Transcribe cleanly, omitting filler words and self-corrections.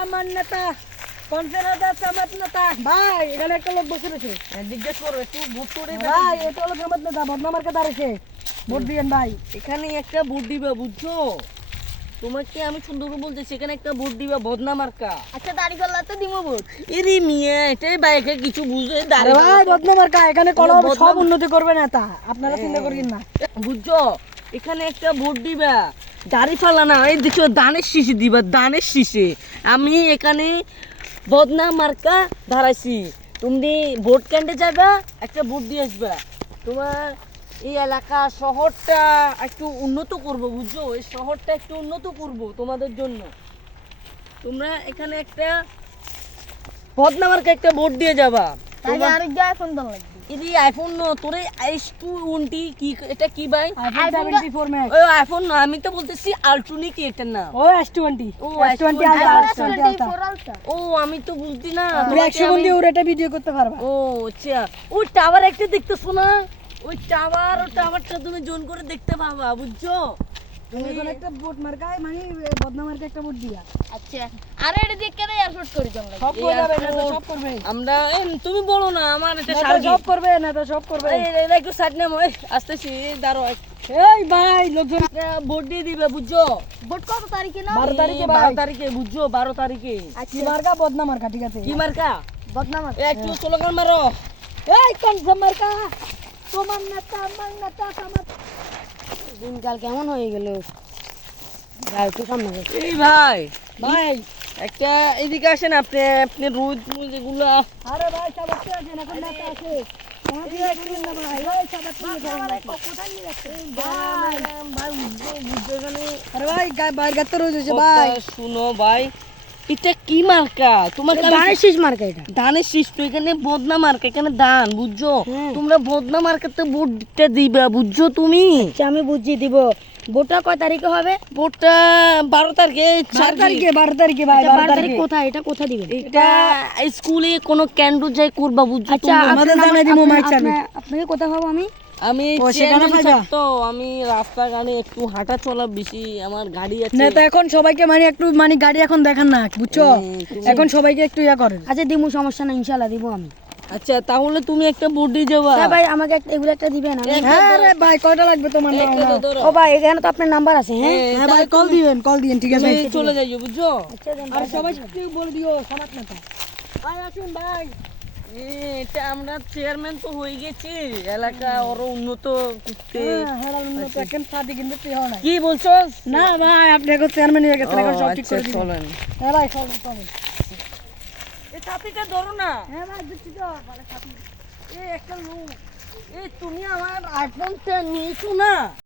আমার নেতা কনসেনাদার সামাত নেতা ভাই এখানে একটা লোক বসে রয়েছে জিজ্ঞেস করো একটু ভোট করে ভাই এটা হলো সামাত নেতা বদনামার কে দাঁড়িয়েছে ভোট দিয়েন ভাই এখানে একটা ভোট দিবা বুঝছো তোমাকে আমি সুন্দর করে বলতেছি এখানে একটা ভোট দিবা বদনা মার্কা আচ্ছা দাড়ি পাল্লা তো দিমু ভোট এরে মিয়া এটাই বাইকে কিছু বুঝে আরে দাঁড়িয়ে ভাই বদনামার কা এখানে কোনো বদনাম- সব উন্নতি করবে নেতা আপনারা চিন্তা করেন না বুঝছো এখানে একটা ভোট দিবা দাড়ি ফালা না এই দেখো দানের শীষে দিবা দানের শীষে আমি এখানে বদনা মার্কা দাঁড়াইছি তুমি ভোট কেন্দ্রে যাবা একটা ভোট দিয়ে আসবা তোমার এই এলাকা শহরটা একটু উন্নত করব বুঝছো এই শহরটা একটু উন্নত করব তোমাদের জন্য তোমরা এখানে একটা বদনা মার্কা একটা ভোট দিয়ে যাবা তাহলে আরেক জায়গায় ফোন দাও লাগবে এই আইফোন ন তোরে S20 কি এটা কি ভাই আইফোন 74 ম্যাক্স ওই আইফোন না আমি তো বলতেছি আল্ট্রোনি কি এটা না ও S20 ও, S20 S20 ultra ultra. Ultra ও আমি তো বুঝতি না তুমি 100 বন্ধি ওর এটা ভিডিও করতে পারবা ও আচ্ছা ওই টাওয়ার একটা দেখতেছো না ওই টাওয়ারটা তুমি জোন করে দেখতে পাবা বুঝছো তুমি এখন একটা ভোট মার্কায় মানে বদনামার কে একটা ভোট দিয়া আচ্ছা আরে এটা দিয়ে কেন এয়ারপোর্ট করে জমলা সব এই করবে airport- নেতা সব করবে আমরা তুমি বলো না আমার এটা নেতা সার্গি সব করবে নেতা সব করবে এই একটু সাইড নাম আসতেছি দাঁড়ো এই ভাই লোকজন ভোট দিয়ে দিবে বুঝছো ভোট কত তারিখে না 12 তারিখে 12 ভাই তারিখে বুঝছো 12 তারিখে কি মার্কা বদনা মার্কা ঠিক আছে কি মার্কা বদনাম একটু স্লোগান মারো এই কনফার্ম মার্কা তোমার নেতা আমার নেতা আমার দিনকাল কেমন হয়ে গেল যাই একটু সামনে যাই। এই ভাই ভাই একটা এদিকে আসেন আপনি আপনি রোদ মুজ এগুলো আরে ভাই সাবাতে আছেন এখন নেতা আছে তোমাদের একটু না ভাই ওই সাবাতে কোথায় নিয়ে যাচ্ছে ভাই ভাই বুঝছো এখানে আরে ভাই বাইরে গাতে রয়েছে ভাই কথা শুনো ভাই এটা কি মার্কা তোমার ধানের শীষ মার্কা এটা ধানের শীষ তো এখানে বদনা মার্কা এখানে ধান বুঝছো হ্যাঁ। তোমরা বদনা মার্কাতে ভোট দিতে দিবা বুঝছো তুমি আচ্ছা আমি বুঝিয়ে দিব ভোটটা কয় তারিখে হবে ভোটটা 12 তারিখে 12 তারিখে 12 তারিখে ভাই 12 তারিখে কোথায় এটা কোথায় দিবেন এটা স্কুলে কোনো ক্যান্ডু যাই করবা বুঝছো আচ্ছা তুমি? আমাদের জানাই দিমু মাইক চালু আপনাকে কোথায় পাবো আমি আমি ও, সেখানে চেয়ারম্যান পাইবা? সাহেব তো আমি রাস্তাঘাটে একটু হাঁটা চলা বেশি আমার গাড়ি আছে নেতা এখন সবাইকে মানে একটু মানে গাড়ি এখন দেখান না বুঝছো এখন সবাইকে একটু ইয়া করেন আচ্ছা দিমু সমস্যা না ইনশাআল্লাহ দিব আমি আচ্ছা তাহলে তুমি একটা ভোট দিয়ে যাবা হ্যাঁ ভাই আমাকে এগুলো একটা দিবেন আমি হ্যাঁ রে ভাই কয়টা লাগবে তোমার নাম একটা তো ধরো। ও ভাই এখানে তো আপনার নাম্বার আছে হ্যাঁ হ্যাঁ ভাই কল দিবেন ঠিক আছে তুমি চলে যাইও বুঝছো আচ্ছা দেন আর সবাইকে বলে দিও সমাজ নেতা ভাই আসুন ভাই এটা আমরা চেয়ারম্যান তো হয়ে গেছি এলাকা আরো উন্নত করতে হ্যাঁ উন্নত এখন শাদি কিন্তু তুই হও না কি বলছো না ভাই আপনি এখন চেয়ারম্যান হয়ে গেছেন এখন সব ঠিক করে দিবেন চলেন হ্যাঁ ভাই চলেন এই ছাতিটা ধরো না হ্যাঁ ভাই দিচ্ছি তো ভালো সাথী এই একটা লোক এই তুমি আমার আইফোনটা নিয়েছো না